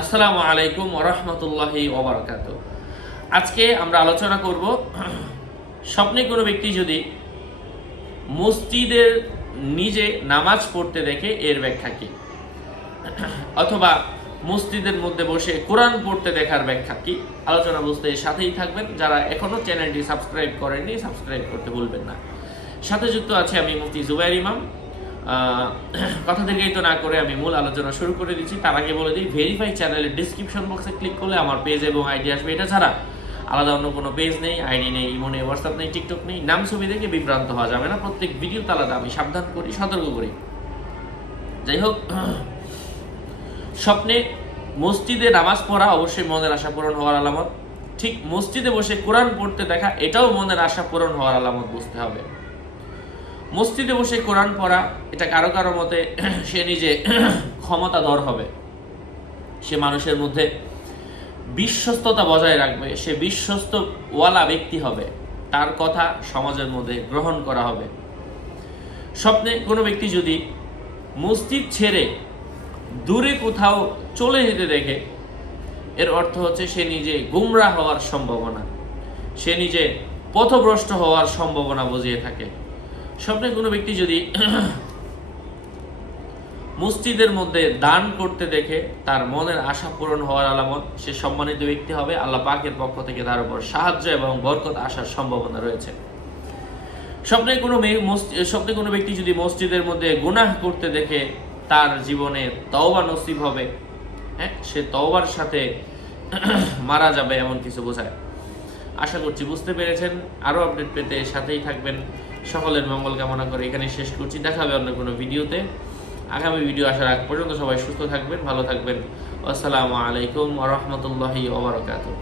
আসসালামু আলাইকুম ওয়া রাহমাতুল্লাহি ওয়া বারাকাতুহু। আজকে আমরা আলোচনা করব স্বপ্নে কোনো ব্যক্তি যদি মসজিদের নিজে নামাজ পড়তে দেখে এর ব্যাখ্যা কি, অথবা মসজিদের মধ্যে বসে কোরআন পড়তে দেখার ব্যাখ্যা কি। আলোচনা বুঝতে সাথেই থাকবেন। যারা এখনো চ্যানেলটি সাবস্ক্রাইব করেননি সাবস্ক্রাইব করতে ভুলবেন না। সাথে যুক্ত আছে আমি মুফতি জুবাইর ইমাম। কথা দীর্ঘায়িত না করে আমি মূল আলোচনা শুরু করে দিচ্ছি। তার আগে বলে দিই, ভেরিফাই চ্যানেলের ডিসক্রিপশন বক্সে ক্লিক করলে আমার পেজ এবং আইডি আসবে। এটা ছাড়া আলাদা অন্য কোনো পেজ নেই, আইডি নেই, ইমো নেই, হোয়াটসঅ্যাপ নেই, টিকটক নেই। নাম ছবি দেখে বিভ্রান্ত হওয়া যাবে না। প্রত্যেক ভিডিওতে আলাদা আমি সাবধান করি, সতর্ক করি। যাই হোক, স্বপ্নে মসজিদে নামাজ পড়া অবশ্যই মনের আশা পূরণ হওয়ার আলামত। ঠিক মসজিদে বসে কোরআন পড়তে দেখা, এটাও মনের আশা পূরণ হওয়ার আলামত বুঝতে হবে। মসজিদে বসে কোরআন পড়া, এটা কারো কারো মতে সে নিজে ক্ষমতাধর হবে, সে মানুষের মধ্যে বিশ্বস্ততা বজায় রাখবে, সে বিশ্বস্ত ওয়ালা ব্যক্তি হবে, তার কথা সমাজের মধ্যে গ্রহণ করা হবে। স্বপ্নে কোনো ব্যক্তি যদি মসজিদ ছেড়ে দূরে কোথাও চলে যেতে দেখে, এর অর্থ হচ্ছে সে নিজে গুমরা হওয়ার সম্ভাবনা, সে নিজে পথভ্রষ্ট হওয়ার সম্ভাবনা বুঝিয়ে থাকে। স্বপ্নে কোনো ব্যক্তি যদি মসজিদের মধ্যে দান করতে দেখে, তার মনের আশা পূরণ হওয়ার আলামত, সে সম্মানিত ব্যক্তি হবে, আল্লাহ পাকের পক্ষ থেকে তার উপর সাহায্য এবং বরকত আসার সম্ভাবনা রয়েছে। স্বপ্নে কোনো ব্যক্তি যদি মসজিদের মধ্যে গুনাহ করতে দেখে, তার জীবনে তওবা নসিব হবে, সে তওবার সাথে মারা যাবে, এমন কিছু বোঝায়। আশা করছি বুঝতে পেরেছেন। আরও আপডেট পেতে সাথেই থাকবেন। সকলের মঙ্গল কামনা করে এখানে শেষ করছি। দেখা হবে অন্য কোনো ভিডিওতে। আগামী ভিডিও আসার আগ পর্যন্ত সবাই সুস্থ থাকবেন, ভালো থাকবেন। আসসালামু আলাইকুম ওয়া রাহমাতুল্লাহি ওয়া বারাকাতুহু।